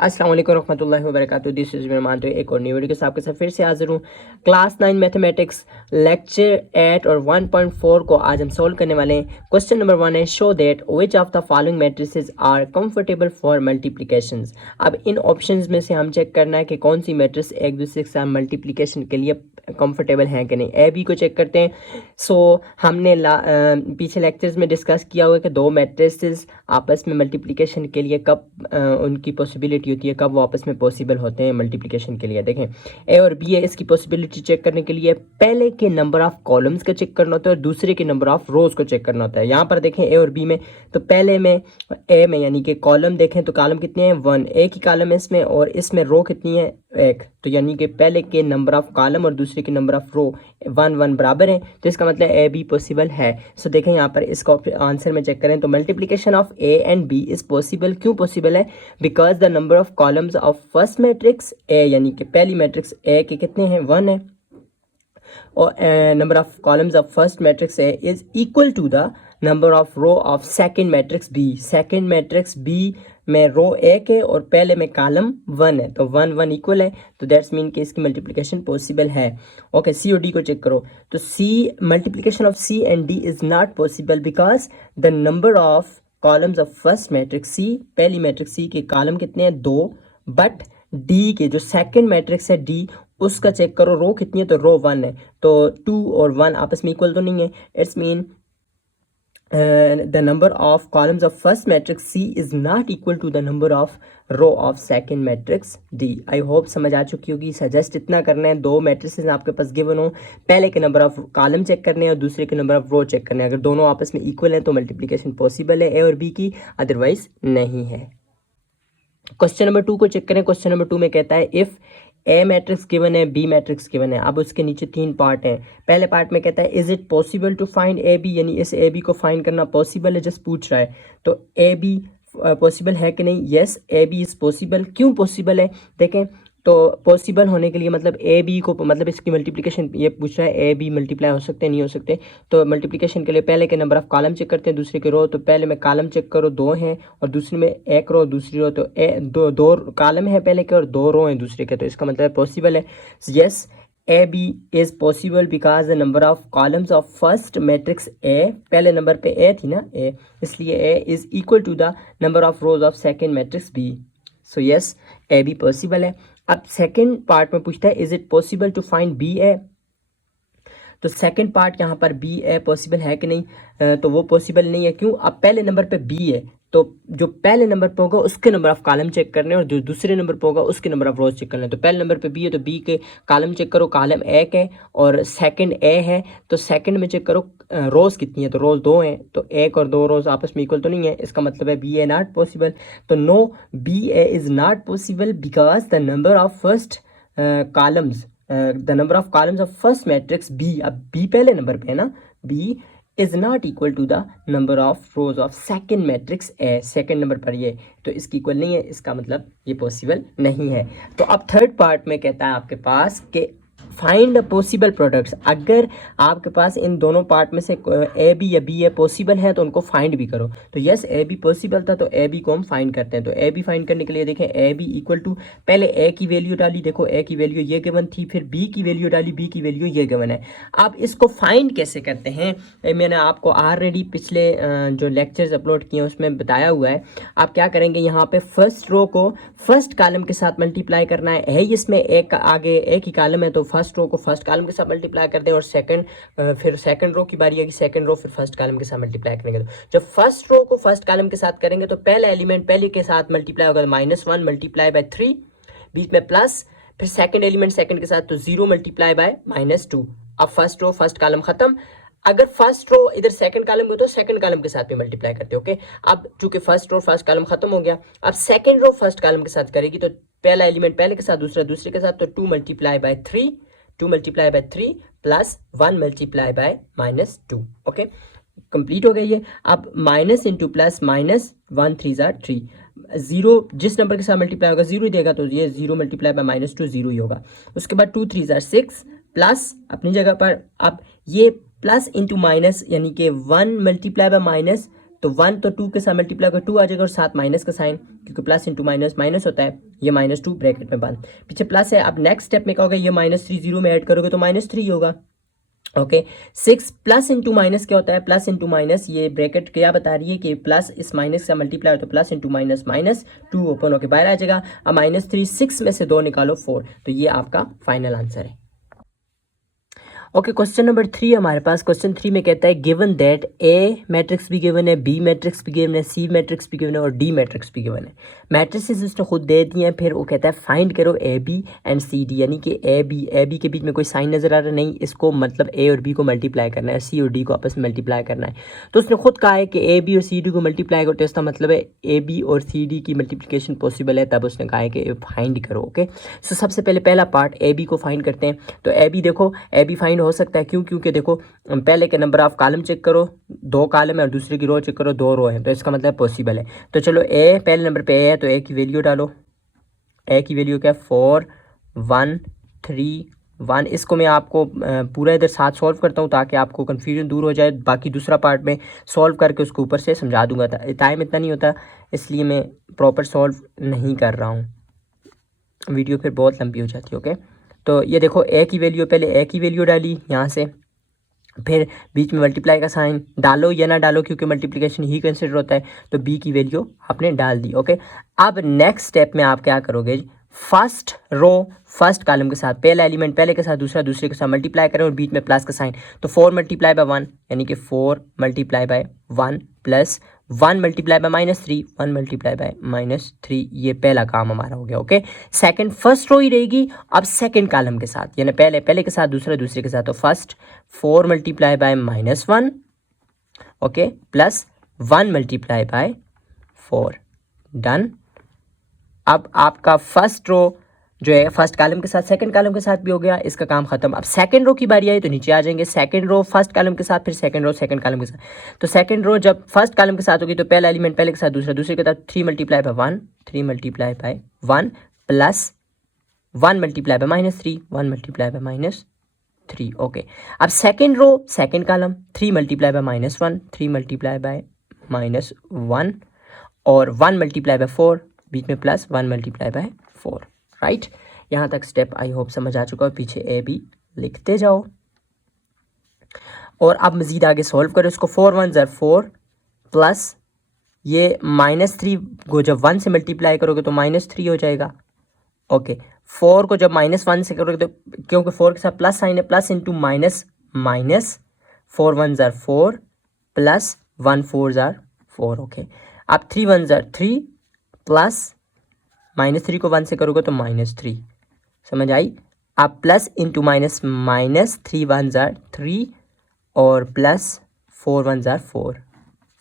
अस्सलाम वालेकुम रहमतुल्लाहि व बरकातुहू। दिस इज़ मेहमान। तो एक और न्यू वीडियो के साथ आपके साथ फिर से हाजिर हूँ। क्लास 9 मैथमेटिक्स लेक्चर 8 और 1.4 को आज हम सॉल्व करने वाले हैं। क्वेश्चन नंबर 1 है, show that which of the following matrices are comfortable for multiplications. अब इन ऑप्शंस में से हम चेक करना है कि कौन सी मैट्रिक्स एक दूसरे के साथ मल्टीप्लिकेशन के लिए कंफर्टेबल हैं कि नहीं। ए बी को चेक करते हैं। हमने पीछे लेक्चर्स में डिस्कस किया हुआ है कि दो मैट्रिसेस आपस में मल्टीप्लिकेशन के लिए कब उनकी पॉसिबिलिटी होती है, कब वो आपस में पॉसिबल होते हैं मल्टीप्लिकेशन के लिए। देखें, ए और बी है, इसकी पॉसिबिलिटी चेक करने के लिए पहले के नंबर ऑफ कॉलम्स का चेक करना होता है और दूसरे के नंबर ऑफ रोज को चेक करना होता है। यहाँ पर देखें ए और बी में, तो पहले में ए में यानी कि कॉलम देखें तो कॉलम कितने हैं 1, एक ही कॉलम है इसमें, और इसमें रो कितनी है 1। तो यानी कि पहले के नंबर ऑफ कॉलम और दूसरे के नंबर ऑफ रो 1 1 बराबर है, तो इसका मतलब ए बी पॉसिबल है। सो देखें यहाँ पर इसका आंसर में चेक करें तो multiplication of A and B is possible. क्यों पॉसिबल है? Because the number of columns of first matrix A यानी कि पहली मैट्रिक्स ए के कितने हैं 1 है, और number of columns of first matrix A is equal to the number of row of second matrix B. Second matrix B में row 1 है और पहले में कॉलम 1 है, तो 1 1 इक्वल है, तो दैट्स मीन कि इसकी मल्टीप्लिकेशन पॉसिबल है। ओके, सी और डी को चेक करो तो C multiplication of C and D is not possible because the number of columns of first matrix C, पहली मैट्रिक्स सी के कॉलम कितने हैं 2, बट डी के जो सेकंड मैट्रिक्स है डी उसका चेक करो रो कितनी है, तो रो 1 है, तो 2 और 1 आपस में इक्वल तो नहीं है। It's mean the number of columns of first matrix C is not equal to the number of row of second matrix D। I hope समझ आ चुकी होगी। सजेस्ट इतना करना है, दो मैट्रिसेस आपके पास गिवन हो, पहले के नंबर ऑफ कॉलम चेक करने हैं और दूसरे के नंबर ऑफ रो चेक करने हैं। अगर दोनों आपस में इक्वल हैं तो मल्टीप्लिकेशन पॉसिबल है ए और बी की, अदरवाइज नहीं है। क्वेश्चन नंबर 2 को चेक करें। क्वेश्चन नंबर 2 में कहता है इफ ए मैट्रिक्स गिवन है, बी मैट्रिक्स गिवन है। अब उसके नीचे 3 पार्ट हैं। पहले पार्ट में कहता है is it possible to find A B, यानी इस ए बी को फाइंड करना पॉसिबल है, जस्ट पूछ रहा है। तो ए बी पॉसिबल है कि नहीं? Yes, A B is possible. क्यों पॉसिबल है देखें, तो पॉसिबल होने के लिए मतलब ए बी को, मतलब इसकी मल्टीप्लिकेशन ये पूछ रहा है ए बी मल्टीप्लाई हो सकते हैं नहीं हो सकते। तो मल्टीप्लिकेशन के लिए पहले के नंबर ऑफ कॉलम चेक करते हैं, दूसरे के रो, तो पहले में कॉलम चेक करो 2 हैं और दूसरे में 1 रो दूसरी रो, तो दो कॉलम है पहले के और 2 रो हैं दूसरे के, तो इसका मतलब पॉसिबल है। Yes, A B is possible because the number of columns of first matrix A, पहले नंबर पे ए थी ना ए, इसलिए A is equal to the number of rows of second matrix B. So yes, A B possible है। अब second part में पूछता है is it possible to find B A, तो सेकंड पार्ट यहाँ पर बी ए पॉसिबल है कि नहीं, तो वो पॉसिबल नहीं है। क्यों? अब पहले नंबर पे बी है, तो जो पहले नंबर पे होगा उसके नंबर ऑफ कॉलम चेक करने और जो दूसरे नंबर पे होगा उसके नंबर ऑफ रोज चेक करने। तो पहले नंबर पे बी है तो बी के कॉलम चेक करो, कॉलम 1 है और सेकंड ए है, तो सेकंड में चेक करो रोज कितनी है, तो रोज 2 हैं, तो 1 और 2 रोज आपस में इक्वल तो नहीं है, इसका मतलब है बी ए नॉट पॉसिबल। तो no, B A is not possible because the number of first columns, the number of columns of first matrix B, अब बी पहले नंबर पे है ना, B is not equal to the number of rows of second matrix A, second number पर ये, तो इसकी equal नहीं है, इसका मतलब ये पॉसिबल नहीं है। तो अब थर्ड पार्ट में कहता है आपके पास कि फाइंड द पॉसिबल प्रोडक्ट्स। अगर आपके पास इन दोनों पार्ट में से ए बी या बी ए पॉसिबल है तो उनको फाइंड भी करो। तो यस, ए बी पॉसिबल था तो ए बी को हम फाइंड करते हैं। तो ए बी फाइंड करने के लिए देखें ए बी इक्वल टू, पहले ए की वैल्यू डाली, देखो ए की वैल्यू ये गिवन थी, फिर बी की वैल्यू डाली, बी की वैल्यू ये गिवन है। अब इसको फाइंड कैसे करते हैं, मैंने आपको ऑलरेडी पिछले जो लेक्चर्स अपलोड किए हैं उसमें बताया हुआ है। आप क्या करेंगे, यहाँ पे फर्स्ट रो को फर्स्ट कॉलम के साथ मल्टीप्लाई करना है इसमें एक आगे एक ही कॉलम है तो फर्स्ट रो को फर्स्ट कॉलम के साथ मल्टीप्लाई कर दें, और फिर सेकंड रो की बारी आएगी, सेकंड रो फिर फर्स्ट कॉलम के साथ मल्टीप्लाई करेंगे। तो जब फर्स्ट रो को फर्स्ट कॉलम के साथ करेंगे तो पहला एलिमेंट पहले के साथ मल्टीप्लाई होगा -1 मल्टीप्लाई बाय 3, बीच में प्लस, फिर सेकंड एलिमेंट सेकंड के साथ तो 0 मल्टीप्लाई बाय -2। अब फर्स्ट रो फर्स्ट कॉलम खत्म। अगर फर्स्ट रो इधर सेकंड कॉलम में तो सेकंड कॉलम के साथ भी मल्टीप्लाई करते हो। ओके, अब चूंकि फर्स्ट रो फर्स्ट कॉलम खत्म हो गया, अब सेकंड रो फर्स्ट कॉलम के साथ करेगी तो पहला एलिमेंट पहले के साथ, दूसरा दूसरे के साथ, तो 2 multiply by 3, 2 multiply by 3 plus 1 multiply by -2। Okay, complete हो गई है। अब माइनस इंटू प्लस, -1 3 जार 3, 0 जिस नंबर के साथ मल्टीप्लाई होगा 0 ही देगा, तो ये 0 मल्टीप्लाई बाय -2 0 ही होगा। उसके बाद 2 3 जार 6 प्लस अपनी जगह पर, अब ये प्लस इंटू माइनस यानी कि 1 मल्टीप्लाई बाय माइनस तो 1 तो 2 के साथ मल्टीप्लाई कर 2 आ जाएगा और साथ माइनस का साइन, क्योंकि प्लस इंटू माइनस माइनस होता है, ये -2 ब्रैकेट में बंद, पीछे प्लस है। अब नेक्स्ट स्टेप में क्या होगा, ये -3 जीरो में ऐड करोगे तो -3 होगा। ओके 6 प्लस इंटू माइनस क्या होता है, प्लस इंटू माइनस, ये ब्रैकेट क्या बता रही है कि प्लस इस माइनस का मल्टीप्लाई हो तो प्लस इंटू माइनस -2 ओपन होके बाहर आ जाएगा। अब -3 6 में से 2 निकालो 4, तो ये आपका फाइनल आंसर है। ओके क्वेश्चन नंबर 3 हमारे पास, क्वेश्चन 3 में कहता है गिवन दैट ए मैट्रिक्स भी गिवन है, बी मैट्रिक्स भी गिवन है, सी मैट्रिक्स भी गिवन है और डी मैट्रिक्स भी गिवन है। मैट्रिसेस उसने खुद दे दिए हैं, फिर वो कहता है फाइंड करो A B and C D, यानी कि ए बी के बीच में कोई साइन नजर आ रहा नहीं, इसको मतलब ए और बी को मल्टीप्लाई करना है, सी और डी को आपस में मल्टीप्लाई करना है। तो उसने खुद कहा है कि ए बी और सी डी को मल्टीप्लाई करो, तो इसका मतलब है ए बी और सी डी की मल्टीप्लिकेशन पॉसिबल है, तब उसने कहा है कि फाइंड करो। ओके सो सबसे पहले पहला पार्ट ए बी को फाइंड करते हैं। तो ए बी देखो, ए बी फाइंड हो सकता है, क्यों, क्योंकि देखो पहले के नंबर ऑफ कॉलम चेक करो, 2 कॉलम है, और दूसरे की रो चेक करो, 2 रो है, तो इसका मतलब पॉसिबल है। तो चलो ए पहले नंबर पे ए है, तो ए की वैल्यू डालो, ए की वैल्यू क्या है 4 1 3 1। इसको मैं आपको पूरा इधर साथ सॉल्व करता हूँ ताकि आपको कन्फ्यूजन दूर हो जाए, बाकी दूसरा पार्ट में सॉल्व करके उसको ऊपर से समझा दूंगा, टाइम इतना नहीं होता इसलिए मैं प्रॉपर सॉल्व नहीं कर रहा हूँ, वीडियो फिर बहुत लंबी हो जाती है। ओके तो ये देखो ए की वैल्यू, पहले ए की वैल्यू डाली यहाँ से, फिर बीच में मल्टीप्लाई का साइन डालो या ना डालो क्योंकि मल्टीप्लिकेशन ही कंसिडर होता है, तो बी की वैल्यू आपने डाल दी। ओके अब नेक्स्ट स्टेप में आप क्या करोगे, फर्स्ट रो फर्स्ट कॉलम के साथ पहला एलिमेंट पहले के साथ दूसरा दूसरे के साथ मल्टीप्लाई करें और बीच में प्लस का साइन, तो 4 मल्टीप्लाई बाय 1 यानी कि 4 multiply by 1 plus 1 multiply by -3 1 multiply by -3, ये पहला काम हमारा हो गया। ओके सेकंड फर्स्ट रो ही रहेगी अब सेकंड कॉलम के साथ, यानी पहले के साथ दूसरा दूसरे के साथ, तो first 4 multiply by -1 okay plus 1 multiply bye 4 done. अब आपका फर्स्ट रो जो है फर्स्ट कॉलम के साथ सेकंड कॉलम के साथ भी हो गया, इसका काम खत्म। अब सेकंड रो की बारी आई तो नीचे आ जाएंगे, सेकंड रो फर्स्ट कॉलम के साथ, फिर सेकंड रो सेकंड कॉलम के साथ। तो सेकंड रो जब फर्स्ट कॉलम के साथ होगी तो पहला एलिमेंट पहले के साथ दूसरा दूसरे के साथ 3 multiply by 1 3 multiply by 1 plus 1 multiply by -3 1 multiply by -3। Okay अब second row second column 3 multiply by -1 3 multiply by -1 और 1 मल्टीप्लाई बाय 4 बीच में प्लस 1 मल्टीप्लाई बाय 4। राइट यहाँ तक स्टेप आई होप समझ आ चुका है, पीछे ए बी लिखते जाओ और अब मजीद आगे सॉल्व करो इसको। 4 1 ज़र 4 प्लस ये -3 को जब 1 से मल्टीप्लाई करोगे तो -3 हो जाएगा। ओके 4 को जब -1 से करोगे तो क्योंकि 4 के साथ प्लस साइन है, प्लस इंटू माइनस माइनस 4 1 ज़र 4 प्लस 1 4 ज़र 4। ओके अब 3 1 ज़र 3 प्लस -3 को 1 से करोगे तो -3, समझ आई। अब प्लस इंटू माइनस माइनस 3 1 ज़र 3 और प्लस 4 1 ज़र 4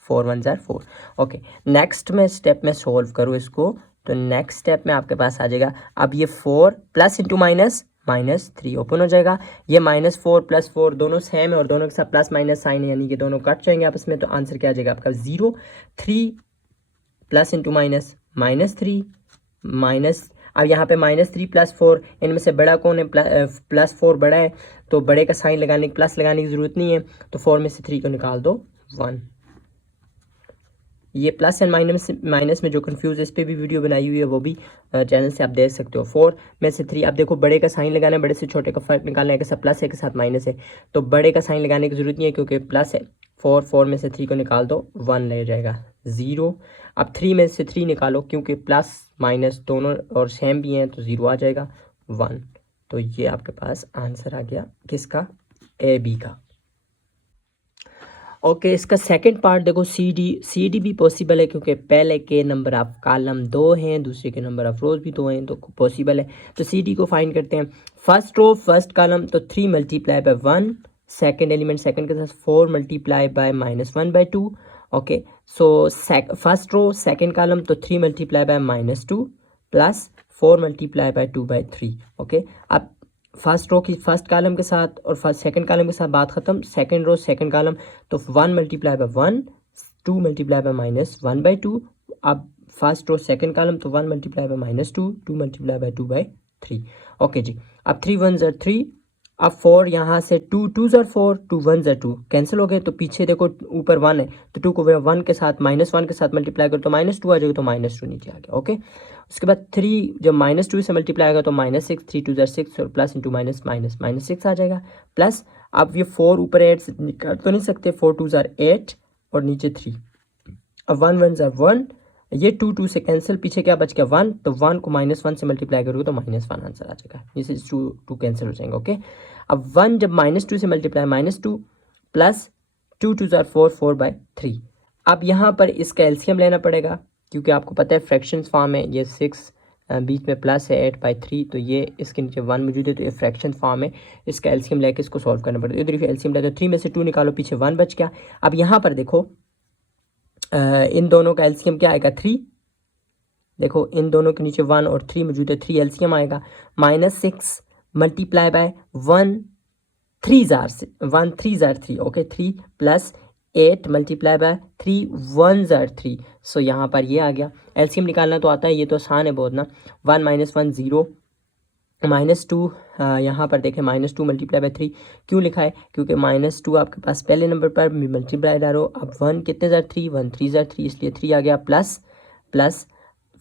4 1 ज़र 4। ओके नेक्स्ट में स्टेप में सॉल्व करूँ इसको, तो नेक्स्ट स्टेप में आपके पास आ जाएगा अब ये 4 प्लस इंटू माइनस -3 ओपन हो जाएगा, ये -4 प्लस 4 दोनों सेम है और दोनों के साथ प्लस माइनस साइन है, यानी कि दोनों कट जाएंगे आपस में, तो आंसर क्या आ जाएगा आपका 0 3 प्लस इंटू माइनस -3 माइनस। अब यहाँ पे -3 प्लस 4 इनमें से बड़ा कौन है, प्लस 4 बड़ा है, तो बड़े का साइन लगाने प्लस लगाने की ज़रूरत नहीं है, तो 4 में से 3 को निकाल दो 1। ये प्लस एंड माइनस में जो कंफ्यूज है इस पर भी वीडियो बनाई हुई है, वो भी चैनल से आप देख सकते हो। 4 में से 3, अब देखो बड़े का साइन लगाना है, बड़े से छोटे का फर्क निकालना है, एक साथ प्लस है एक साथ माइनस है, तो बड़े का साइन लगाने की ज़रूरत नहीं है क्योंकि प्लस है। 4 में से 3 को निकाल दो 1 ले जाएगा 0। अब 3 में से 3 निकालो क्योंकि प्लस माइनस दोनों और सेम भी हैं तो 0 आ जाएगा 1। तो ये आपके पास आंसर आ गया किसका, ए बी का। ओके इसका सेकंड पार्ट देखो, सी डी भी पॉसिबल है क्योंकि पहले के नंबर ऑफ कॉलम 2 हैं, दूसरे के नंबर ऑफ रोज भी 2 हैं, तो पॉसिबल है। तो सी डी को फाइंड करते हैं। फर्स्ट रो फर्स्ट कॉलम तो 3 multiply by 1, second element second के साथ 4 multiply by -1/2। Okay so first row second column तो 3 multiply by -2 plus 4 multiply by 2/3। Okay अब फर्स्ट रो की फर्स्ट कॉलम के साथ और फर्स्ट सेकंड कॉलम के साथ बात खत्म, सेकंड रो सेकंड कॉलम तो 1 मल्टीप्लाई बाय 1 2 मल्टीप्लाई बाय -1/2। अब फर्स्ट रो सेकंड कॉलम तो 1 multiply by -2 2 multiply by 2/3। Okay जी अब 3 1 ज़र 3 अब 4 यहाँ से 2 2 ज़र 4 2 1 ज़र 2 कैंसिल हो गए, तो पीछे देखो ऊपर 1 है तो 2 को 1 के साथ -1 के साथ मल्टीप्लाई करो तो -2 आ जाएगा, तो -2 नीचे आ गया। ओके, उसके बाद 3 जब -2 से मल्टीप्लाई आएगा तो -6 3 2 ज़र 6 और प्लस इंटू माइनस -6 आ जाएगा प्लस। अब ये 4 ऊपर 8 से निकाल तो नहीं सकते, 4 2 ज़र 8 और नीचे 3, अब 1 1 ज़र 1, ये 2 2 से कैंसिल, पीछे क्या बच गया 1, तो 1 को -1 से मल्टीप्लाई करोगे तो -1 आंसर आ जाएगा, जैसे 2 कैंसिल हो जाएंगे। ओके, अब 1 जब -2 से मल्टीप्लाई -2 प्लस 2 2 ज़र 4 4/3। अब यहाँ पर इसका एलसीएम लेना पड़ेगा क्योंकि आपको पता है फ्रैक्शंस फॉर्म है, ये 6 बीच में प्लस है 8/3, तो ये इसके नीचे 1 मौजूद है, तो ये फ्रैक्शन फॉर्म है, इसका एलसीएम लेके इसको सॉल्व करना पड़ेगा। इधर एलसीएम ले तो 3 में से 2 निकालो, पीछे 1 बच गया। अब यहाँ पर देखो इन दोनों का एलसीएम क्या आएगा 3, देखो इन दोनों के नीचे 1 और 3 मौजूद है, 3 एलसीएम आएगा -6 मल्टीप्लाई बाय 1 3 ज़ार 3। ओके, 3 प्लस 8 मल्टीप्लाई बाय 3 1 ज़ार 3। सो यहाँ पर ये आ गया, एलसीएम निकालना तो आता है, ये तो आसान है बहुत ना। 1 -1 0 -2, यहाँ पर देखें -2 मल्टीप्लाई बाय 3 क्यों लिखा है, क्योंकि -2 आपके पास पहले नंबर पर मल्टीप्लाई डालो। अब 1 कितने ज़ार 3, 1 3 ज़ार 3, इसलिए 3 आ गया प्लस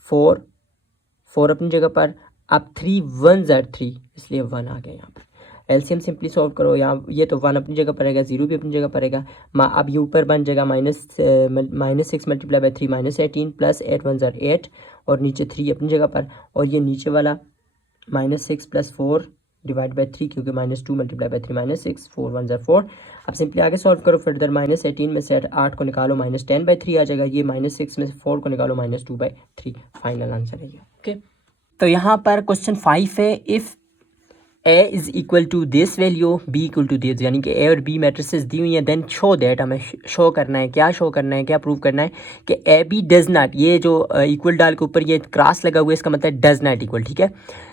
4 अपनी जगह पर, अब 3 1 ज़ार 3, इसलिए 1 आ गया यहाँ पर। एलसीएम सिंपली सॉल्व करो, यहाँ ये तो 1 अपनी जगह पर रहेगा, 0 भी अपनी जगह पर रहेगा। अब ये ऊपर बन जाएगा -6 मल्टीप्लाई बाय 3 -18 प्लस 8 1 ज़ार 8 और नीचे 3 अपनी जगह पर, और ये नीचे वाला -6 प्लस 4 डिवाइड बाई 3, क्योंकि -2 मल्टीप्लाई बाई 3 -6 4 1 ज़ार 4। अब सिंपली आगे सॉल्व करो, फिर इधर -18 में से 8 को निकालो -10/3 आ जाएगा, ये -6 में से 4 को निकालो -2/3, फाइनल आंसर है ये। ओके, तो यहाँ पर क्वेश्चन 5 है, if A is equal to this value, B equal to this, यानी कि ए और बी मैट्रिसेस दी हुई हैं, देन शो दैट, हमें शो करना है, क्या शो करना है, क्या प्रूव करना है कि ए बी डज नॉट, ये जो इक्वल डाल के ऊपर ये क्रॉस लगा हुआ है इसका मतलब डज नॉट इक्वल, ठीक है।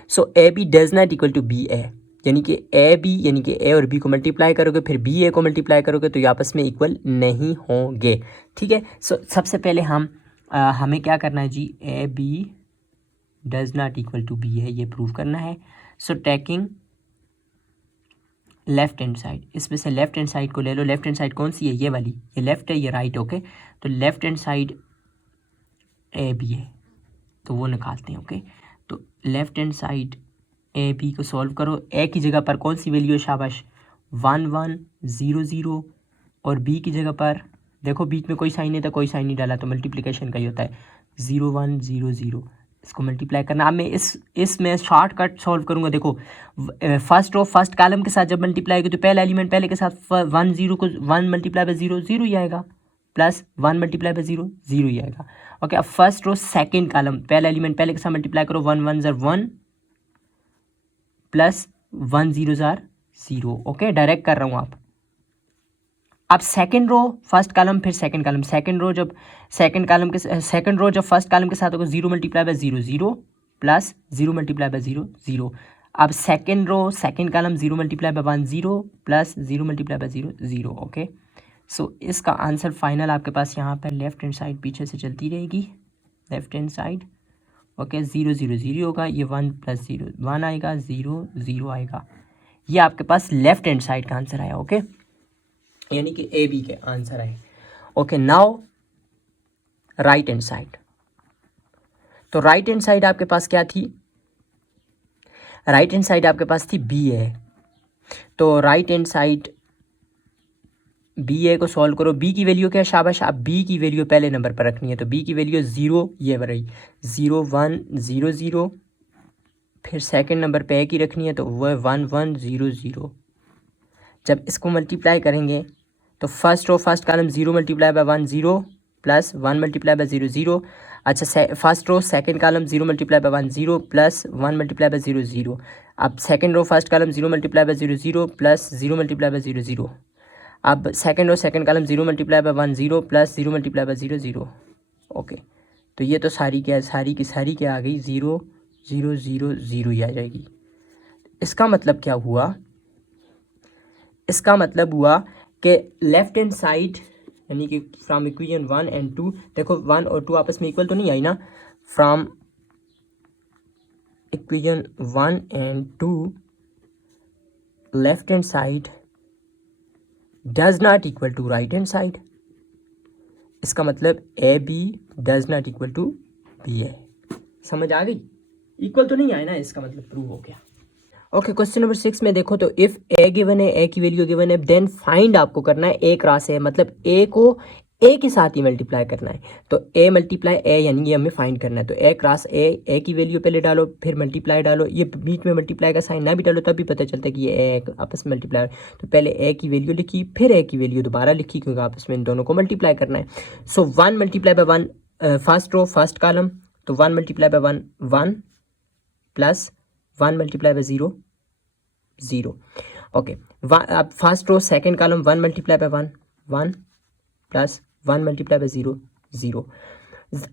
So A B does not equal to B A, यानी कि ए बी, यानी कि ए और बी को मल्टीप्लाई करोगे फिर बी ए को मल्टीप्लाई करोगे तो ये आपस में इक्वल नहीं होंगे, ठीक है। सो सबसे पहले हमें क्या करना है जी, A B does not equal to B A, ये प्रूव करना है। So taking left hand side, इसमें से लेफ्ट हैंड साइड को ले लो, लेफ्ट हैंड साइड कौन सी है, ये वाली, ये लेफ्ट है ये राइट। ओके, तो left hand side A B है तो वो निकालते हैं। ओके, तो left hand side A B को सॉल्व करो, ए की जगह पर कौन सी वैल्यू है, शाबाश 1 1 0 0, और बी की जगह पर देखो बीच में कोई साइन नहीं था, कोई साइन नहीं डाला, तो मल्टीप्लिकेशन का ही होता है 0 1 0 0, इसको मल्टीप्लाई करना। अब मैं इसमें शॉर्टकट सॉल्व करूंगा। देखो फर्स्ट रो फर्स्ट कॉलम के साथ जब मल्टीप्लाई करें तो पहला एलिमेंट पहले के साथ 1 0 को 1 मल्टीप्लाई बाय 0 0 ही आएगा, प्लस 1 मल्टीप्लाई बाय 0 0 ही आएगा। ओके, अब फर्स्ट रो सेकंड कॉलम पहला एलिमेंट पहले के साथ मल्टीप्लाई करो, 1 1 ज़ार 1 प्लस 1 0 ज़ार 0। ओके, डायरेक्ट कर रहा हूँ आप। अब सेकंड रो फर्स्ट कॉलम फिर सेकंड कॉलम, सेकंड रो जब फर्स्ट कॉलम के साथ होगा 0 multiply by 0 0 plus 0 multiply by 0 0। अब second row second column 0 multiply by 1 0 plus 0 multiply by 0 0। Okay, सो इसका आंसर फाइनल आपके पास यहाँ पर लेफ्ट हैंड साइड पीछे से चलती रहेगी, लेफ्ट हैंड साइड। ओके, 0 0 0 होगा, ये 1 प्लस 0 1 आएगा, 0 0 आएगा, ये आपके पास लेफ्ट हैंड साइड का आंसर आया। ओके, यानी कि ए बी के आंसर आए। Okay, now right hand side, तो राइट हैंड साइड आपके पास क्या थी, राइट हैंड साइड आपके पास थी बी ए, तो राइट हैंड साइड बी ए को सॉल्व करो। बी की वैल्यू क्या है, शाबाश, आप बी की वैल्यू पहले नंबर पर रखनी है, तो बी की वैल्यू 0, ये रही 0 1 0 0, फिर सेकंड नंबर पे ए की रखनी है तो वह 1 1 0 0। जब इसको मल्टीप्लाई करेंगे तो first row first column 0 multiply by 1 0 plus 1 multiply by 0 0। अच्छा, first row second column 0 multiply by 1 0 plus 1 multiply by 0 0। अब second row first column 0 multiply by 0 0 plus 0 multiply by 0 0। अब second row second column 0 multiply by 1 0 plus 0 multiply by 0 0। Okay, तो ये तो सारी क्या आ गई 0 0 0 0 ही आ जाएगी। इसका मतलब क्या हुआ, इसका मतलब हुआ कि लेफ्ट हैंड साइड यानी कि फ्रॉम इक्वेशन 1 एंड 2, देखो 1 और 2 आपस में इक्वल तो नहीं आई ना, from equation 1 and 2 left hand side does not equal to right hand side. इसका मतलब A B does not equal to B A. समझ आ गई? इक्वल तो नहीं आया ना, इसका मतलब प्रूव हो गया। ओके, क्वेश्चन नंबर 6 में देखो तो इफ ए गिवन है, ए की वैल्यू गिवन है, देन फाइंड आपको करना है ए क्रॉस ए, मतलब ए को ए के साथ ही मल्टीप्लाई करना है। तो ए मल्टीप्लाई ए यानी ये हमें फाइंड करना है। तो ए क्रॉस ए, ए की वैल्यू पहले डालो फिर मल्टीप्लाई डालो, ये बीच में मल्टीप्लाई का साइन ना भी डालो तब भी पता चलता है कि ये ए आपस में मल्टीप्लाई। तो पहले ए की वैल्यू लिखी फिर ए की वैल्यू दोबारा लिखी क्योंकि आपस में इन दोनों को मल्टीप्लाई करना है। So 1 multiply by 1, first row first column, तो 1 multiply by 1 1 plus 1 multiply by 0 0। Okay, अब first row second column 1 multiply by 1 1 plus 1 multiply by 0 0।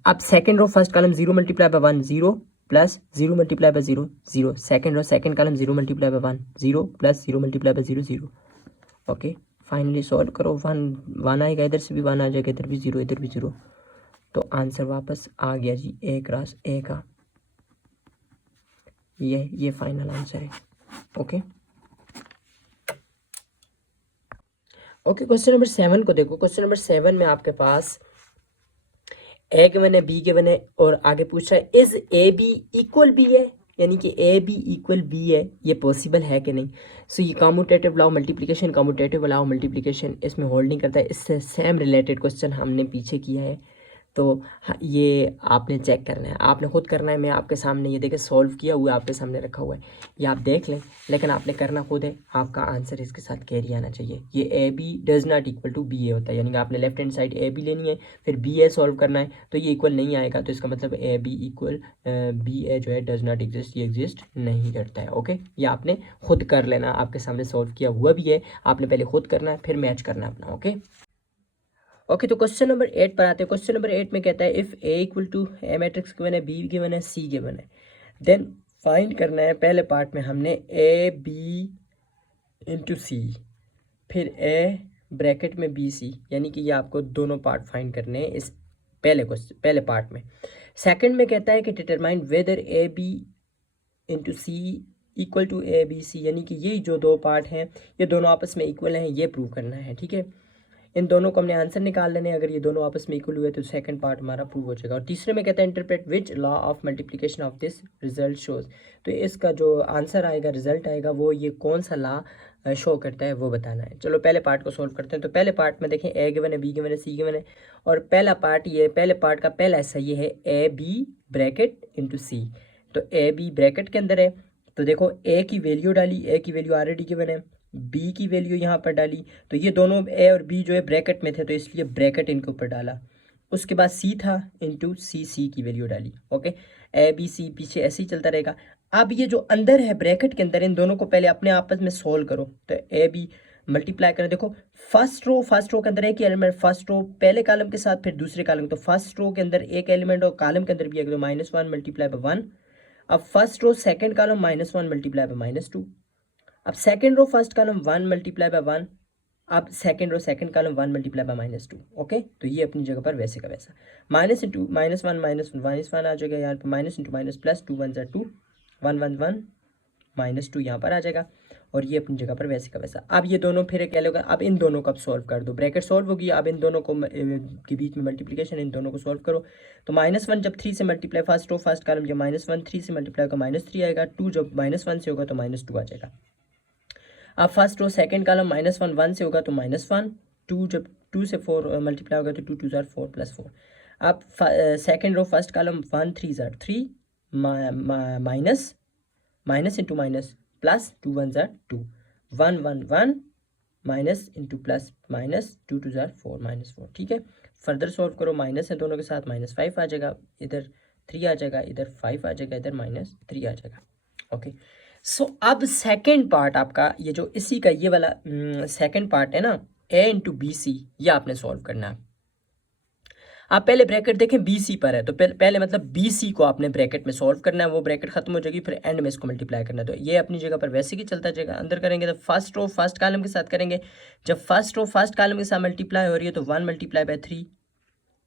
अब second row first column 0 multiply by 1 0 plus 0 multiply by 0 0। Second row second column 0 multiply by 1 0 plus 0 multiply by 0 0। Okay, finally solve करो। 1 आएगा, इधर से भी 1 आ जाएगा, इधर भी 0 इधर भी 0। तो आंसर वापस आ गया जी ए क्रॉस ए का। ये फाइनल आंसर है। ओके ओके, क्वेश्चन नंबर 7 को देखो। क्वेश्चन नंबर 7 में आपके पास ए गिवन है, बी गिवन है और आगे पूछ रहा है is A B equal B है, यानी कि ए बी इक्वल बी है, ये पॉसिबल है कि नहीं। सो ये commutative law multiplication, commutative law multiplication इसमें होल्ड नहीं करता है। इससे सेम रिलेटेड क्वेश्चन हमने पीछे किया है, तो ये आपने चेक करना है, आपने खुद करना है। मैं आपके सामने ये देखे सॉल्व किया हुआ है, आपके सामने रखा हुआ है, ये आप देख लें, लेकिन आपने करना खुद है। आपका आंसर इसके साथ कैरी आना चाहिए। ये A B does not equal to B A होता है, यानी कि आपने left hand side A B लेनी है फिर बी ए सॉल्व करना है, तो ये इक्वल नहीं आएगा। तो इसका मतलब ए बी इक्वल बी ए जो है डज नॉट एग्जिस्ट, ये एग्जिस्ट नहीं करता है। ओके, ये आपने खुद कर लेना, आपके सामने सॉल्व किया हुआ भी है, आपने पहले खुद करना है फिर मैच करना है अपना। ओके ओके, तो क्वेश्चन नंबर 8 पर आते हैं। क्वेश्चन नंबर 8 में कहता है if A equal to A matrix given है, बी गिवन है, सी गिवन है, देन फाइंड करना है। पहले पार्ट में हमने ए बी इंटू सी, फिर ए ब्रैकेट में बी सी, यानी कि ये आपको दोनों पार्ट फाइंड करने हैं इस पहले पार्ट में। सेकंड में कहता है कि determine whether A B into C equal to A B C, यानी कि ये जो दो पार्ट हैं ये दोनों आपस में इक्वल हैं, ये प्रूव करना है। ठीक है, इन दोनों को हमने आंसर निकाल लेने, अगर ये दोनों आपस में इक्वल हुए तो सेकंड पार्ट हमारा प्रूव हो जाएगा। और तीसरे में कहता है interpret which law of multiplication of this result shows, तो इसका जो आंसर आएगा, रिजल्ट आएगा, वो ये कौन सा लॉ शो करता है वो बताना है। चलो पहले पार्ट को सोल्व करते हैं। तो पहले पार्ट में देखें ए गिवन है, बी गिवन है, सी गिवन है, और पहला पार्ट ये पहले पार्ट का पहला हिस्सा ये है ए बी ब्रैकेट इंटू सी। तो ए बी ब्रैकेट के अंदर है, तो देखो ए की वैल्यू डाली, ए की वैल्यू ऑलरेडी गिवन है, बी की वैल्यू यहाँ पर डाली, तो ये दोनों ए और बी जो है ब्रैकेट में थे तो इसलिए ब्रैकेट इनके ऊपर डाला। उसके बाद सी था इंटू सी, सी की वैल्यू डाली। ओके, ए बी सी पीछे ऐसे ही चलता रहेगा। अब ये जो अंदर है ब्रैकेट के अंदर, इन दोनों को पहले अपने आपस में सोल्व करो। तो ए बी मल्टीप्लाई करें, देखो फर्स्ट रो के अंदर एक ही एलिमेंट, फर्स्ट रो पहले कॉलम के साथ फिर दूसरे कॉलम, तो फर्स्ट रो के अंदर एक एलिमेंट और कॉलम के अंदर भी एक, तो -1 मल्टीप्लाई बाय 1। अब first row second column -1 multiply by -2। अब second row first column 1 multiply by 1, अब second row second column 1 multiply by -2। Okay, तो ये अपनी जगह पर वैसे का वैसा, माइनस इंटू -1 आ जाएगा यहाँ पर, माइनस इंटू माइनस प्लस, 2 1 2, 1 1 1 -2 यहाँ पर आ जाएगा, और ये अपनी जगह पर वैसे का वैसा। अब ये दोनों फिर क्या होगा, अब इन दोनों को अब सॉल्व कर दो, ब्रैकेट सॉल्व होगी, अब इन दोनों को के बीच में मल्टीप्लिकेशन, इन दोनों को सॉल्व करो। तो -1 जब 3 से multiply, first row first column जब -1 3 से मल्टीप्लाई होगा -3 आएगा, 2 जब -1 से होगा तो -2 आ जाएगा। अब फर्स्ट रो सेकंड कॉलम -1 1 से होगा तो -1, 2 जब 2 से 4 मल्टीप्लाई होगा तो 2 2 ज़ार 4 + 4। अब सेकंड रो फर्स्ट कॉलम 1 3 ज़ार 3, माइनस इंटू माइनस प्लस, 2 1 ज़ार 2, 1 1 1 माइनस इंटू प्लस माइनस, 2 2 ज़ार 4 -4। ठीक है, फर्दर सॉल्व करो, माइनस है दोनों के साथ, -5 आ जाएगा, इधर 3 आ जाएगा, इधर 5 आ जाएगा, इधर -3 आ जाएगा। ओके, सो अब सेकेंड पार्ट आपका ये जो इसी का ये वाला सेकेंड पार्ट है ना, ए इंटू बी सी, ये आपने सॉल्व करना है। आप पहले ब्रैकेट देखें बी सी पर है, तो पहले मतलब बी सी को आपने ब्रैकेट में सॉल्व करना है, वो ब्रैकेट खत्म हो जाएगी, फिर एंड में इसको मल्टीप्लाई करना है। तो ये अपनी जगह पर वैसे ही चलता जाएगा। अंदर करेंगे तो फर्स्ट रो फर्स्ट कॉलम के साथ करेंगे, जब फर्स्ट रो फर्स्ट कॉलम के साथ मल्टीप्लाई हो रही है तो 1 मल्टीप्लाई बाय 3,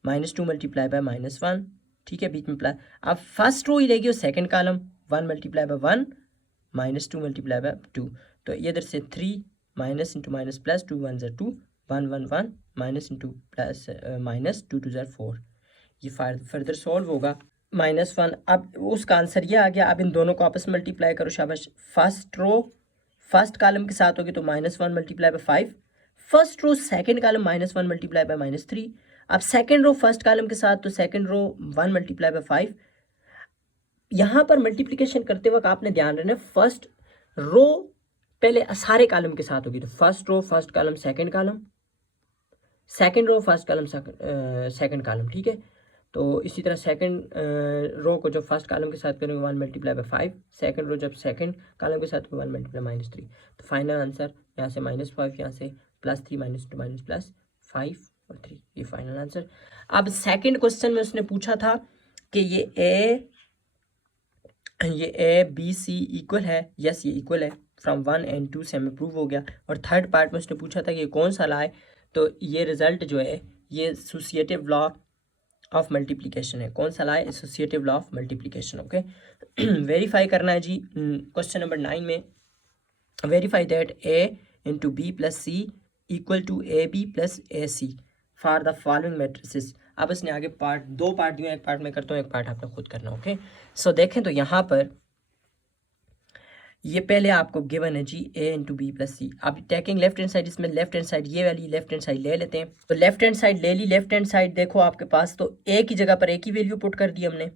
-2 मल्टीप्लाई बाय -1। ठीक है, बीच में प्लस। अब फर्स्ट रो ही रहेगी और second column 1 multiply by 1, -2 multiply by 2, तो ये इधर से 3 minus into minus plus 2 1 2 1 1 1 minus into plus minus 2 2 4। ये फर्दर सॉल्व होगा -1। अब उसका आंसर ये आ गया। अब इन दोनों को आपस में मल्टीप्लाई करो, शाबाश। फर्स्ट रो फर्स्ट कॉलम के साथ होगी तो -1 multiply by 5, first row second column -1 multiply by -3। अब सेकंड रो फर्स्ट कॉलम के साथ तो सेकंड रो 1 मल्टीप्लाई बाय 5। यहाँ पर मल्टीप्लिकेशन करते वक्त आपने ध्यान रखना फर्स्ट रो पहले सारे कॉलम के साथ होगी, तो first row first column second column, second row first column second column, ठीक है। तो इसी तरह सेकंड रो को जब फर्स्ट कॉलम के साथ करेंगे 1 मल्टीप्लाई बाय 5, सेकंड रो जब सेकंड कॉलम के साथ 1 मल्टीप्लाई -3। तो फाइनल आंसर यहाँ से -5, यहाँ से +3 -2 +5 और 3, ये फाइनल आंसर। अब सेकंड क्वेश्चन में उसने पूछा था कि ये ए बी सी इक्वल है, यस ये इक्वल है, फ्रॉम 1 and 2 से हमें प्रूव हो गया। और थर्ड पार्ट में उसने पूछा था कि कौन सा लॉ है, तो ये रिजल्ट जो है ये एसोसिएटिव लॉ ऑफ मल्टीप्लिकेशन है। कौन सा लॉ है? Associative law of multiplication. Okay, verify करना है जी। क्वेश्चन नंबर 9 में verify that a into B plus C equal to A B plus A C for the following matrices. अब इसने आगे दो पार्ट दिए, एक पार्ट में करता हूँ, एक पार्ट आपने खुद करना। ओके, सो देखें तो यहाँ पर ये पहले आपको गिवन है जी a इंटू बी प्लस सी। अब टेकिंग लेफ्ट हैंड साइड, इसमें लेफ्ट हैंड साइड ये वाली लेफ्ट हैंड साइड ले लेते हैं। तो लेफ्ट हैंड साइड ले ली। लेफ्ट हैंड साइड देखो आपके पास, तो a की जगह पर a की वैल्यू पुट कर दी हमने।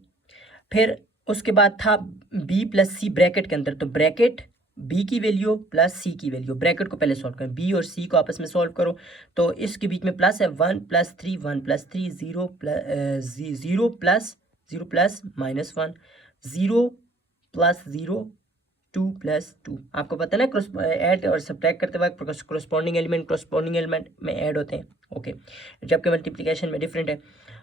फिर उसके बाद था b प्लस सी ब्रैकेट के अंदर, तो ब्रैकेट b की वैल्यू प्लस c की वैल्यू, ब्रैकेट को पहले सॉल्व करें, b और c को आपस में सॉल्व करो। तो इसके बीच में प्लस है 1 + 3 1 + 3 0 प्लस -1 0 + 0 2 + 2। आपको पता है ना ऐड और सब्ट्रैक्ट करते वक्त करस्पॉन्डिंग एलिमेंट में ऐड होते हैं। ओके, जबकि मल्टीप्लिकेशन में डिफरेंट है।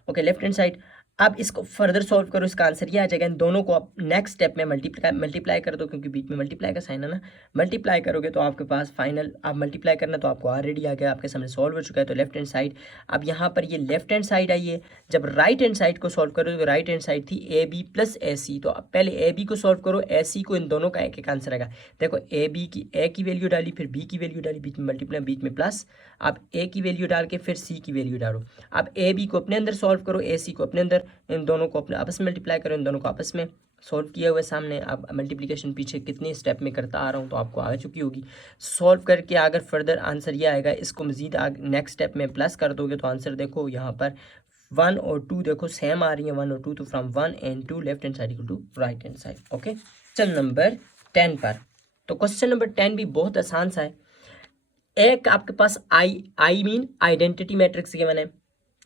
ओके, लेफ्ट हैंड साइड अब इसको फर्दर सॉल्व करो, इसका आंसर ये आ जाएगा। इन दोनों को आप नेक्स्ट स्टेप में मल्टीप्लाई कर दो, क्योंकि बीच में मल्टीप्लाई का साइन है ना। मल्टीप्लाई करोगे तो आपके पास फाइनल, आप मल्टीप्लाई करना तो आपको ऑलरेडी आ गया, आपके सामने सॉल्व हो चुका है। तो लेफ्ट हैंड साइड, अब यहाँ पर ये लेफ्ट हैंड साइड आई है। जब राइट हैंड साइड को सॉल्व करो तो राइट हैंड साइड थी ए बी प्लस ए सी, तो अब पहले ए बी को सॉल्व करो, ए सी को, इन दोनों का एक एक आंसर आएगा। देखो ए की वैल्यू डाली, फिर बी की वैल्यू डाली, बीच में मल्टीप्लाई, बीच में प्लस। अब ए की वैल्यू डाल के फिर सी की वैल्यू डालो। अब ए बी को अपने अंदर सॉल्व करो, ए सी को अपने अंदर, इन दोनों को अपने आपस में मल्टीप्लाई करो, इन दोनों को आपस में सॉल्व किया हुआ है सामने। अब मल्टीप्लिकेशन पीछे कितने स्टेप में करता आ रहा हूँ तो आपको आ चुकी होगी। सॉल्व करके अगर फर्दर आंसर ये आएगा, इसको मजीद नेक्स्ट स्टेप में प्लस कर दोगे तो आंसर देखो यहाँ पर 1 और 2 देखो सेम आ रही है, 1 और 2, तो from 1 and 2 left hand side equal to right hand side. Okay, question number 10 पर। तो क्वेश्चन नंबर 10 भी बहुत आसान सा है। एक आपके पास I mean identity matrix given है,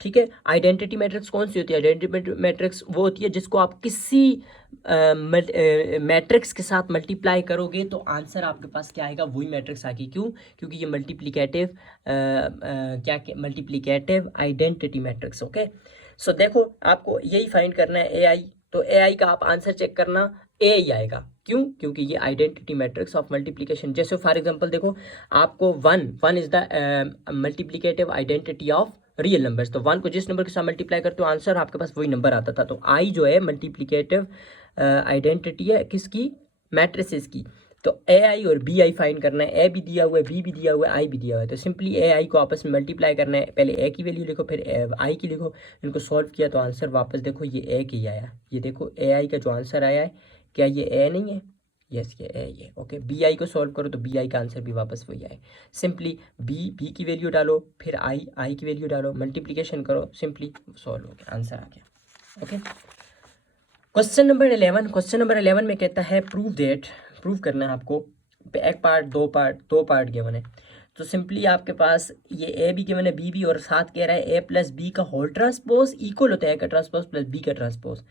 ठीक है। आइडेंटिटी मैट्रिक्स कौन सी होती है? आइडेंटिटी मैट्रिक्स वो होती है जिसको आप किसी मैट्रिक्स के साथ मल्टीप्लाई करोगे तो आंसर आपके पास क्या आएगा, वही मैट्रिक्स आएगी। क्यों? क्योंकि ये मल्टीप्लिकेटिव आइडेंटिटी मैट्रिक्स। ओके, सो देखो आपको यही फाइंड करना है ए आई। तो ए आई का आप आंसर चेक करना, ए ही आएगा। क्यों? क्योंकि ये आइडेंटिटी मैट्रिक्स ऑफ मल्टीप्लिकेशन। जैसे फॉर एग्जांपल देखो आपको 1 is the multiplicative identity of real numbers. तो 1 को जिस नंबर के साथ मल्टीप्लाई करते हो आंसर आपके पास वही नंबर आता था। तो आई जो है मल्टीप्लिकेटिव आइडेंटिटी है किसकी? मैट्रिसेस की। तो ए आई और बी आई फाइंड करना है। ए भी दिया हुआ है, बी भी दिया हुआ है, आई भी दिया हुआ है। तो सिंपली ए आई को आपस में मल्टीप्लाई करना है। पहले ए की वैल्यू लिखो, फिर आई की लिखो, इनको सॉल्व किया तो आंसर वापस देखो ये ए की आया। ये देखो ए आई का जो आंसर आया है, क्या ये ए नहीं है? यस, ये ए ये। ओके, बी आई को सॉल्व करो तो बी आई का आंसर भी वापस वही आए। सिंपली बी की वैल्यू डालो, फिर आई की वैल्यू डालो, मल्टीप्लिकेशन करो, सिंपली सॉल्व हो गया, आंसर आ गया। ओके, क्वेश्चन नंबर 11 में कहता है प्रूव करना है आपको। एक पार्ट दो पार्ट गिवन है। तो सिंपली आपके पास ये ए भी गिवन है, बी भी, और साथ कह रहा है ए प्लस बी का होल ट्रांसपोज इक्वल होता है ए का ट्रांसपोज प्लस बी का ट्रांसपोज।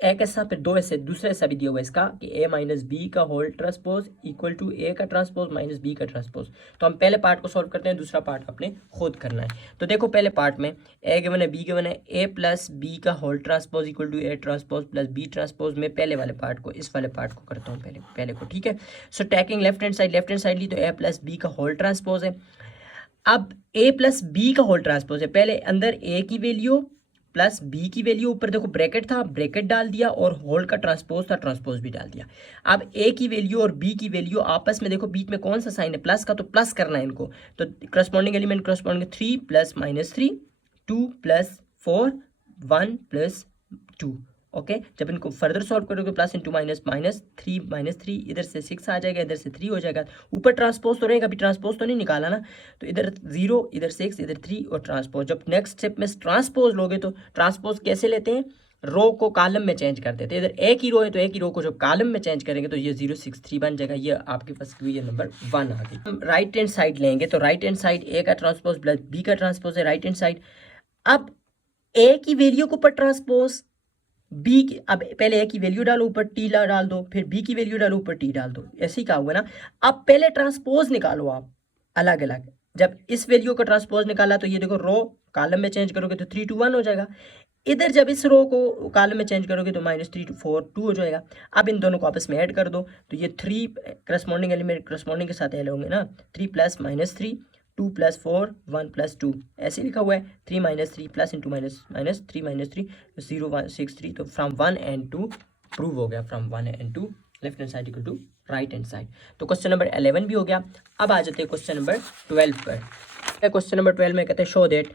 एक ऐसा, फिर दो ऐसे, दूसरा ऐसा भी दिया हुआ है इसका कि ए माइनस बी का होल ट्रांसपोज इक्वल टू ए का ट्रांसपोज माइनस बी का ट्रांसपोज। तो हम पहले पार्ट को सॉल्व करते हैं, दूसरा पार्ट आपने खुद करना है। तो देखो पहले पार्ट में ए गिवन है, बी गिवन है, ए प्लस बी का whole transpose equal to A transpose plus B transpose में पहले वाले पार्ट को, इस वाले पार्ट को करता हूँ पहले को, ठीक है। So taking left hand side ली तो ए प्लस बी का होल ट्रांसपोज है। अब ए प्लस बी का होल ट्रांसपोज है, पहले अंदर ए की वैल्यू प्लस बी की वैल्यू, ऊपर देखो ब्रैकेट था, ब्रैकेट डाल दिया, और होल का ट्रांसपोज था, ट्रांसपोज भी डाल दिया। अब ए की वैल्यू और बी की वैल्यू आपस में देखो, बीच में कौन सा साइन है, प्लस का, तो प्लस करना है इनको। तो corresponding element corresponding 3 plus -3, 2 plus 4, 1 plus 2। Okay, जब इनको फर्दर सॉल्व करोगे प्लस इंटू माइनस, -3, इधर से 6 आ जाएगा, इधर से 3 हो जाएगा, ऊपर ट्रांसपोज तो रहेगा, अभी ट्रांसपोज तो नहीं निकाला ना, तो इधर 0, इधर 6, इधर 3 और ट्रांसपोज। जब नेक्स्ट स्टेप में ट्रांसपोज लोगे तो ट्रांसपोज कैसे लेते हैं, रो को कॉलम में चेंज कर देते हैं। इधर एक ही रो है तो एक ही रो को जब कॉलम में चेंज करेंगे तो ये 063 बन जाएगा। ये आपके पास इक्वेशन नंबर 1 आ गई। हम राइट हैंड साइड लेंगे तो राइट हैंड साइड ए का ट्रांसपोज प्लस बी का ट्रांसपोज है राइट हैंड साइड। अब ए की वैल्यू को ऊपर ट्रांसपोज, बी की, अब पहले ए की वैल्यू डालो ऊपर टी डाल दो, फिर बी की वैल्यू डालो ऊपर टी डाल दो, ऐसे ही कहा हुआ ना। अब पहले ट्रांसपोज निकालो आप अलग अलग। जब इस वैल्यू का ट्रांसपोज निकाला तो ये देखो रो कॉलम में चेंज करोगे तो 3 to 1 हो जाएगा। इधर जब इस रो को कॉलम में चेंज करोगे तो -3 to 4 2 हो जाएगा। अब इन दोनों को आपस में ऐड कर दो तो ये 3 करस्पॉन्डिंग एलिमेंट करस्पॉन्डिंग के साथ ऐड होंगे ना, 3 प्लस -3, 2 प्लस 4, 1 प्लस 2, ऐसे लिखा हुआ है। 3 -3 प्लस इंटू माइनस 3 -3 0 1 6 3। तो फ्रॉम 1 and 2 प्रूव हो गया, from 1 and 2 left hand side equal to right hand side. तो क्वेश्चन नंबर 11 भी हो गया। अब आ जाते हैं क्वेश्चन नंबर 12 पर। क्वेश्चन नंबर 12 में कहते हैं शो दैट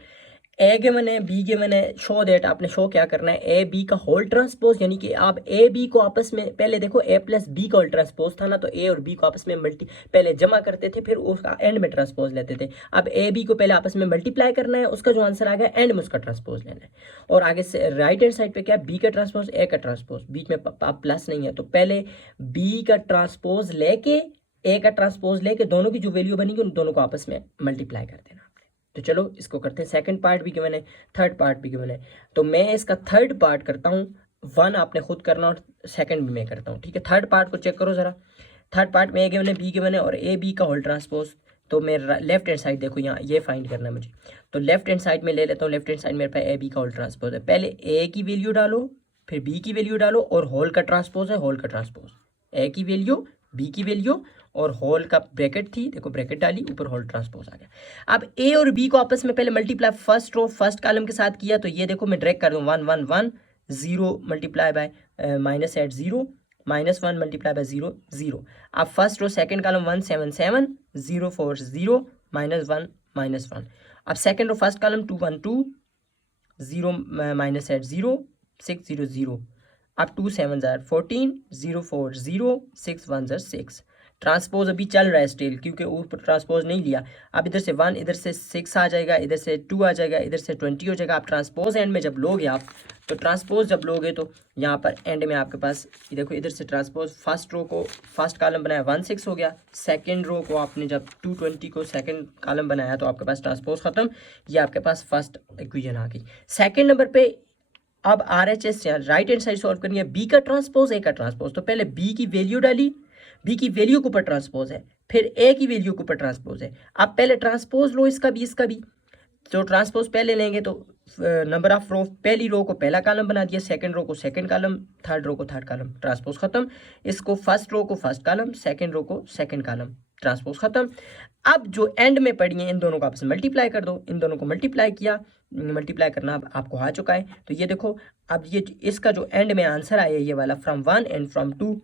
ए गिवन है, बी गिवन है, शो दैट, आपने शो क्या करना है, ए बी का होल ट्रांसपोज, यानी कि आप ए बी को आपस में, पहले देखो ए प्लस बी का होल ट्रांसपोज था ना, तो ए और बी को आपस में पहले जमा करते थे, फिर उसका एंड में ट्रांसपोज लेते थे। अब ए बी को पहले आपस में मल्टीप्लाई करना है, उसका जो आंसर आ गया एंड में उसका ट्रांसपोज लेना है। और आगे से राइट हैंड साइड पे क्या है, बी का ट्रांसपोज, ए का ट्रांसपोज, बीच में प्लस नहीं है, तो पहले बी का ट्रांसपोज लेके ए का ट्रांसपोज लेके दोनों की जो वैल्यू बनेगी उन दोनों को आपस में मल्टीप्लाई कर देना। तो चलो इसको करते हैं। सेकंड पार्ट भी गिवन है, थर्ड पार्ट भी गिवन है, तो मैं इसका थर्ड पार्ट करता हूँ। 1 आपने खुद करना और सेकंड भी मैं करता हूँ, ठीक है। थर्ड पार्ट को चेक करो ज़रा। थर्ड पार्ट में ए गिवन है, बी गिवन है और ए बी का होल ट्रांसपोज। तो मैं लेफ्ट हैंड साइड देखो, यहाँ ये फाइंड करना है मुझे, तो लेफ्ट हैंड साइड में ले लेता हूँ। लेफ्ट हैंड साइड मेरे पास ए बी का होल ट्रांसपोज है। पहले ए की वैल्यू डालो, फिर बी की वैल्यू डालो, और होल का ट्रांसपोज है, होल का ट्रांसपोज, ए की वैल्यू, बी की वैल्यू और होल का ब्रैकेट थी, देखो ब्रैकेट डाली, ऊपर होल ट्रांसपोज आ गया। अब ए और बी को आपस में पहले multiply first row first column के साथ किया, तो ये देखो मैं ड्रैग कर दूँ 1 1 1 0 मल्टीप्लाई बाय -0 -1 मल्टीप्लाई बाय 0 0। अब फर्स्ट रो सेकंड कॉलम 1 7 7 0 4 0 -1 -1। अब सेकंड रो फर्स्ट कॉलम 2 1 2 0 -0 6 0 0। अब 2 7 14 0 4 0 6 1 6। ट्रांसपोज अभी चल रहा है स्टिल, क्योंकि ऊपर ट्रांसपोज नहीं लिया। अब इधर से 1, इधर से 6 आ जाएगा, इधर से 2 आ जाएगा, इधर से 20 हो जाएगा। आप ट्रांसपोज एंड में जब लोगे आप, तो ट्रांसपोज जब लोगे तो यहाँ पर एंड में आपके पास देखो, इधर से ट्रांसपोज फर्स्ट रो को फर्स्ट कॉलम बनाया 1 6 हो गया। सेकंड रो को आपने जब 220 को सेकंड कॉलम बनाया तो आपके पास ट्रांसपोज खत्म, ये आपके पास फर्स्ट इक्वेशन आ गई। सेकंड नंबर पे अब RHS right hand side solve करनी है, बी का ट्रांसपोज, ए का ट्रांसपोज। तो पहले बी की वैल्यू डाली, बी की वैल्यू के ऊपर ट्रांसपोज है, फिर ए की वैल्यू के ऊपर ट्रांसपोज है। अब पहले ट्रांसपोज लो इसका भी इसका भी, तो ट्रांसपोज पहले लेंगे तो नंबर ऑफ रो, पहली रो को पहला कॉलम बना दिया, सेकंड रो को सेकंड कॉलम, थर्ड रो को थर्ड कॉलम, ट्रांसपोज खत्म। इसको फर्स्ट रो को फर्स्ट कॉलम, सेकंड रो को सेकंड कॉलम, ट्रांसपोज खत्म। अब जो एंड में पड़ी है इन दोनों को आपस में मल्टीप्लाई कर दो, इन दोनों को मल्टीप्लाई किया, मल्टीप्लाई करना अब आपको आ चुका है। तो ये देखो, अब ये इसका जो एंड में आंसर आया ये वाला फ्रॉम 1 एंड फ्रॉम 2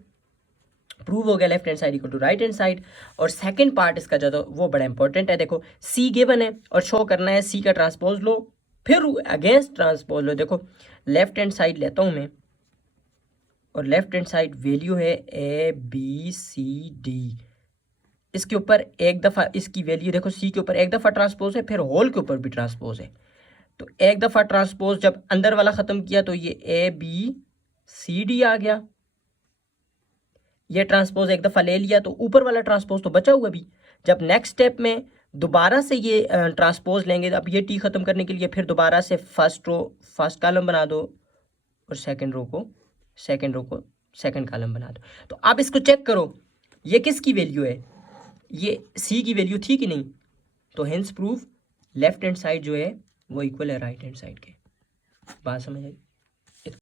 प्रूव हो गया, left hand side equal to right hand side. और सेकंड पार्ट इसका जो वो बड़ा इंपॉर्टेंट है, देखो सी गिवन है और शो करना है सी का ट्रांसपोज लो, फिर अगेंस्ट ट्रांसपोज लो। देखो लेफ्ट हैंड साइड लेता हूं मैं, और लेफ्ट हैंड साइड वैल्यू है ABCD, इसके ऊपर एक दफ़ा इसकी वैल्यू देखो, सी के ऊपर एक दफ़ा ट्रांसपोज है, फिर होल के ऊपर भी ट्रांसपोज है। तो एक दफ़ा ट्रांसपोज जब अंदर वाला ख़त्म किया तो ये ABCD आ गया, ये ट्रांसपोज एक दफ़ा ले लिया, तो ऊपर वाला ट्रांसपोज तो बचा हुआ भी। जब नेक्स्ट स्टेप में दोबारा से ये ट्रांसपोज लेंगे, अब ये टी ख़त्म करने के लिए फिर दोबारा से फर्स्ट रो फर्स्ट कॉलम बना दो, और सेकंड रो को सेकंड कॉलम बना दो। तो अब इसको चेक करो, ये किसकी वैल्यू है, ये सी की वैल्यू थी कि नहीं, तो hence proof left hand side जो है वो इक्वल है राइट हैंड साइड के। बात समझ आई?